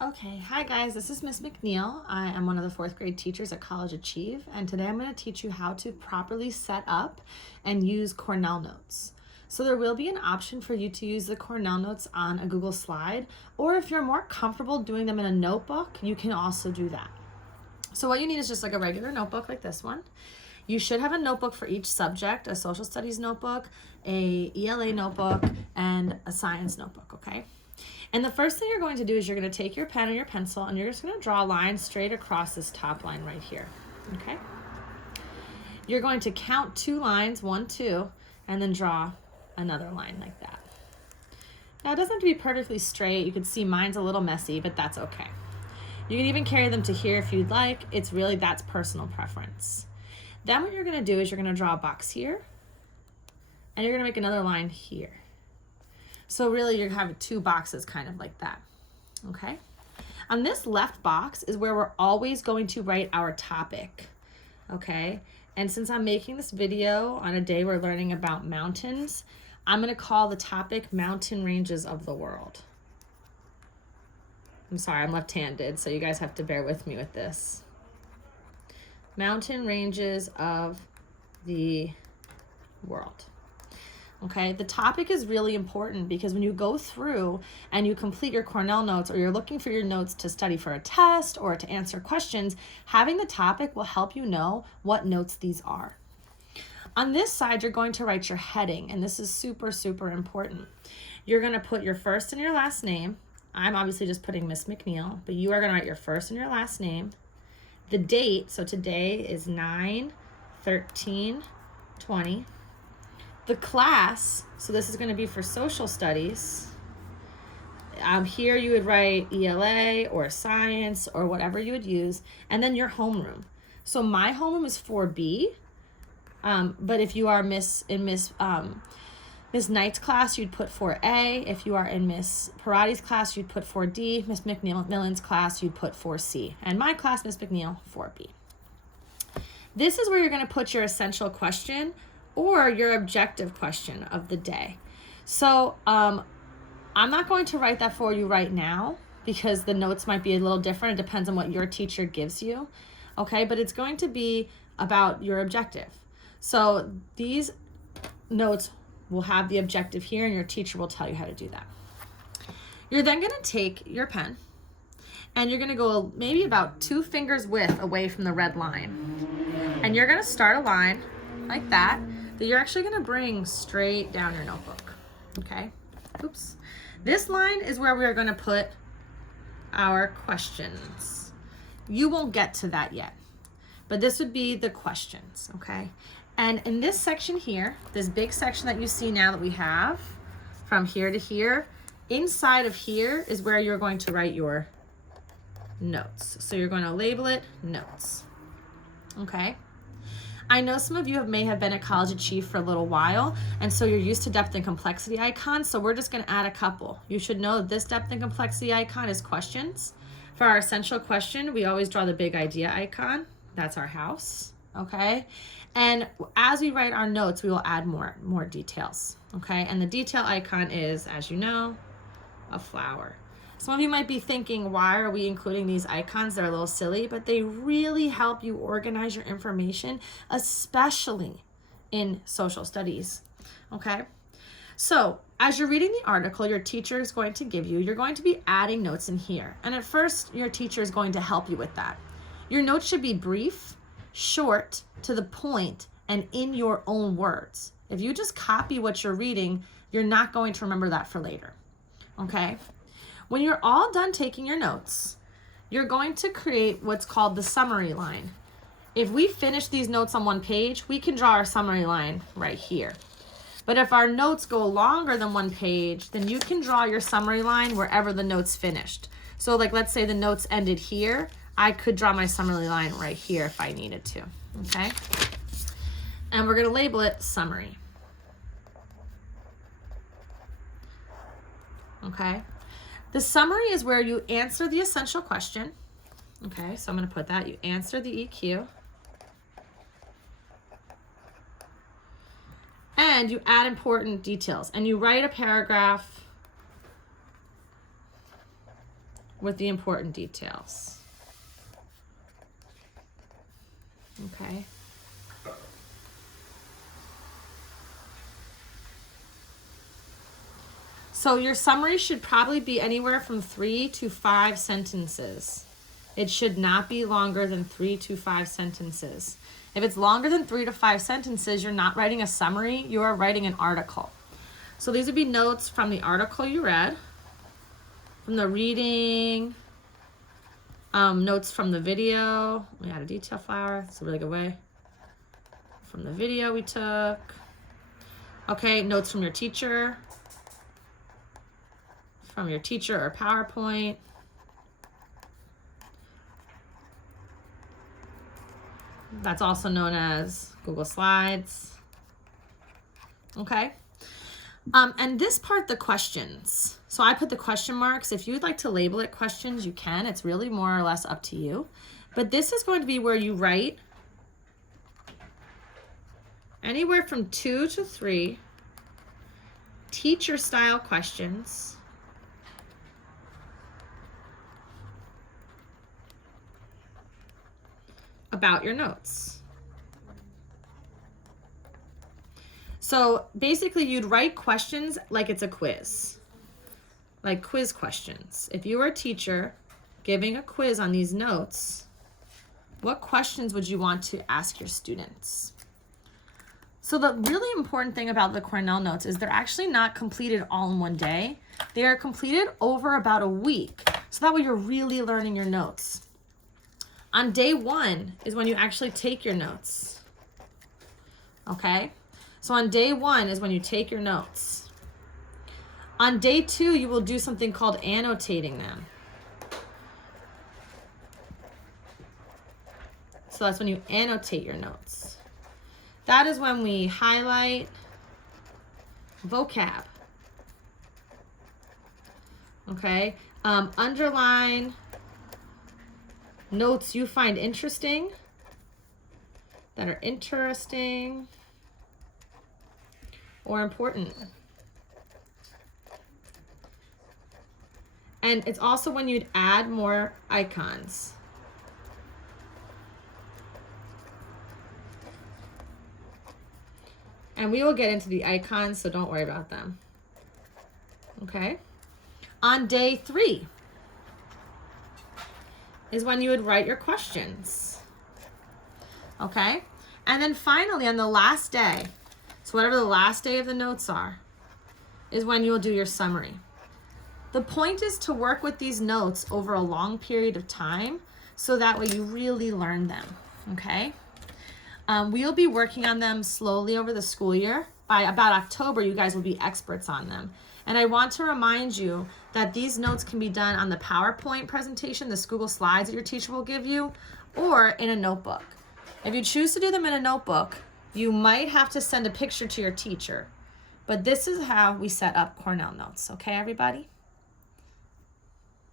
Okay, hi guys, this is Miss McNeil. I am one of the 4th grade teachers at College Achieve, and today I'm going to teach you how to properly set up and use Cornell Notes. So there will be an option for you to use the Cornell Notes on a Google slide, or if you're more comfortable doing them in a notebook, you can also do that. So what you need is just like a regular notebook like this one. You should have a notebook for each subject, a social studies notebook, a ELA notebook, and a science notebook, okay? And the first thing you're going to do is you're going to take your pen or your pencil and you're just going to draw a line straight across this top line right here, okay? You're going to count 2 lines, 1, 2, and then draw another line like that. Now it doesn't have to be perfectly straight. You can see mine's a little messy, but that's okay. You can even carry them to here if you'd like. It's really, that's personal preference. Then what you're going to do is you're going to draw a box here, and you're going to make another line here. So really you're having 2 boxes kind of like that, okay? On this left box is where we're always going to write our topic, okay? And since I'm making this video on a day we're learning about mountains, I'm gonna call the topic Mountain Ranges of the World. I'm sorry, I'm left-handed, so you guys have to bear with me with this. Mountain Ranges of the World. Okay, the topic is really important because when you go through and you complete your Cornell notes or you're looking for your notes to study for a test or to answer questions, having the topic will help you know what notes these are. On this side, you're going to write your heading, and this is super, super important. You're going to put your first and your last name. I'm obviously just putting Miss McNeil, but you are going to write your first and your last name. The date, so today is 9/13/20. The class, so this is going to be for social studies. Here you would write ELA or science or whatever you would use, and then your homeroom. So my homeroom is 4B, but if you are Miss Knight's class, you'd put 4A. If you are in Miss Parati's class, you'd put 4D. Miss McMillan's class, you'd put 4C. And my class, Miss McNeil, 4B. This is where you're going to put your essential question or your objective question of the day. So I'm not going to write that for you right now because the notes might be a little different. It depends on what your teacher gives you, okay? But it's going to be about your objective. So these notes will have the objective here and your teacher will tell you how to do that. You're then gonna take your pen and you're gonna go maybe about 2 fingers width away from the red line. And you're gonna start a line like that you're actually gonna bring straight down your notebook, okay? Oops. This line is where we are gonna put our questions. You won't get to that yet, but this would be the questions, okay? And in this section here, this big section that you see now that we have, from here to here, inside of here is where you're going to write your notes. So you're going to label it notes, okay? I know some of you may have been at College Achieve for a little while, and so you're used to depth and complexity icons, so we're just going to add a couple. You should know that this depth and complexity icon is questions. For our essential question, we always draw the big idea icon. That's our house, okay? And as we write our notes, we will add more details, okay? And the detail icon is, as you know, a flower. Some of you might be thinking, why are we including these icons? They're a little silly, but they really help you organize your information, especially in social studies, okay? So as you're reading the article your teacher is going to give you, you're going to be adding notes in here. And at first, your teacher is going to help you with that. Your notes should be brief, short, to the point, and in your own words. If you just copy what you're reading, you're not going to remember that for later, okay? When you're all done taking your notes, you're going to create what's called the summary line. If we finish these notes on one page, we can draw our summary line right here. But if our notes go longer than 1 page, then you can draw your summary line wherever the note's finished. So like, let's say the notes ended here, I could draw my summary line right here if I needed to, okay? And we're gonna label it summary, okay? The summary is where you answer the essential question. Okay, so I'm going to put that. You answer the EQ. And you add important details. And you write a paragraph with the important details. Okay. So your summary should probably be anywhere from 3 to 5 sentences. It should not be longer than 3 to 5 sentences. If it's longer than 3 to 5 sentences, you're not writing a summary, you are writing an article. So these would be notes from the article you read, from the reading, notes from the video. We had a detail flower, it's a really good way. From the video we took. Okay, notes from your teacher. From your teacher or PowerPoint. That's also known as Google Slides. Okay. And this part, the questions. So I put the question marks. If you'd like to label it questions, you can. It's really more or less up to you. But this is going to be where you write anywhere from 2 to 3 teacher style questions about your notes. So basically you'd write questions like it's a quiz, like quiz questions. If you were a teacher giving a quiz on these notes, what questions would you want to ask your students? So the really important thing about the Cornell notes is they're actually not completed all in one day. They are completed over about a week. So that way you're really learning your notes. On day 1 is when you actually take your notes. Okay? So on day 1 is when you take your notes. On day 2, you will do something called annotating them. So that's when you annotate your notes. That is when we highlight vocab. Okay? Underline notes you find interesting, that are interesting or important. And it's also when you'd add more icons. And we will get into the icons, so don't worry about them. Okay? On day 3 is when you would write your questions. Okay? And then finally, on the last day, so whatever the last day of the notes are, is when you will do your summary. The point is to work with these notes over a long period of time so that way you really learn them. Okay? We'll be working on them slowly over the school year. By about October, you guys will be experts on them. And I want to remind you that these notes can be done on the PowerPoint presentation, the Google Slides that your teacher will give you, or in a notebook. If you choose to do them in a notebook, you might have to send a picture to your teacher. But this is how we set up Cornell Notes. Okay, everybody?